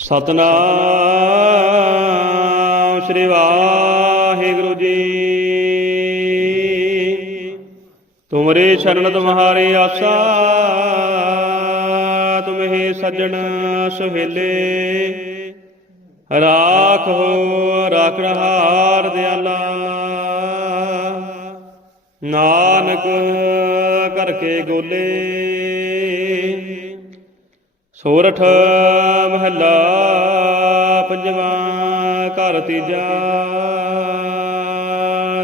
ਸਤਨਾਮ ਸ੍ਰੀ ਵਾਹਿਗੁਰੂ ਜੀ। ਤੁਮਰੇ ਸ਼ਰਨ ਤੁਮਹਾਰੀ ਆਸਾ, ਤੁਮਹੇ ਸੱਜਣ ਸੁਹੇਲੇ। ਹੋ, ਰਾਖ ਰਹਾਰ ਦਿਆਲਾ। ਨਾਨਕ ਕਰਕੇ ਗੋਲੇ। ਸੋਰਠ ਮਹੱਲਾ ਪੰਜਵਾਂ ਘਰ ਤੀਜਾ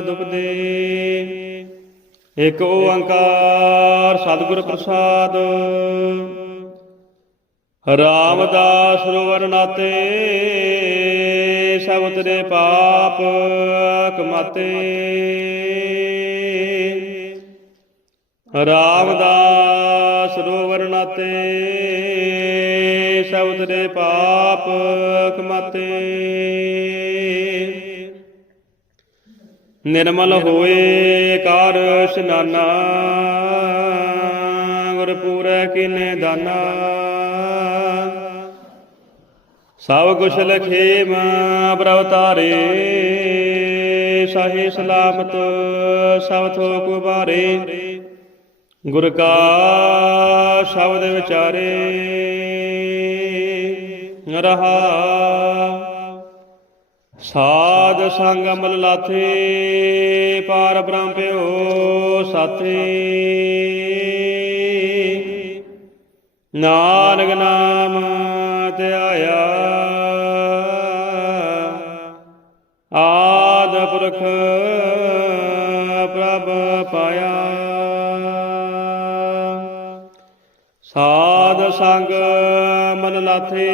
ਦੁਪਦੇ ਇੱਕ ਓੰਕਾਰ ਸਤਿਗੁਰ ਪ੍ਰਸਾਦ। ਰਾਮਦਾਸ ਸਰੋਵਰ ਨਾਤੇ ਸਭ ਤੇਰੇ ਪਾਪ ਕਮਾਤੇ। ਰਾਮਦਾਸ ਸਰੋਵਰ ਨਾਤੇ ਸਭ ਪਾਪ ਕਮਾਤੇ। ਨਿਰਮਲ ਹੋਏ ਕਾਰ ਇਸ਼ਨਾਨਾ ਗੁਰਪੂਰੈ ਕੀਨੇ ਦਾਨਾ। ਸਭ ਕੁਛ ਲਖੇਮ ਪ੍ਰਭ ਤਾਰੇ ਸਾਹੇ ਸਲਾਮਤ, ਸਭ ਥੋਕ ਕੁਬਾਰੇ ਗੁਰ ਕਾ ਸ਼ਬਦ ਵਿਚਾਰੇ ਰਹਾ ਸਾਧ ਸੰਗ ਅਮਲ ਲਾਥੇ ਪਾਰ ਬ੍ਰਹਮ ਪਿਓ ਸਾਥੇ। ਨਾਨਕ ਨਾਮ ਧਿਆਇਆ ਆਦ ਪੁਰਖ ਪ੍ਰਭ ਪਾਇਆ। ਸਾਧ ਸੰਗ ਮਨ ਲਾਥੇ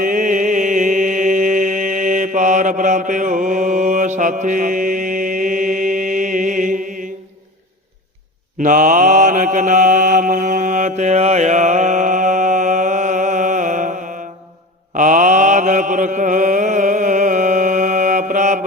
ਪਾਰ ਬ੍ਰਹਮ ਪਿਓ ਸਾਥੀ। ਨਾਨਕ ਨਾਮ ਧਿਆਇਆ ਆਦ ਪੁਰਖ ਪ੍ਰਭ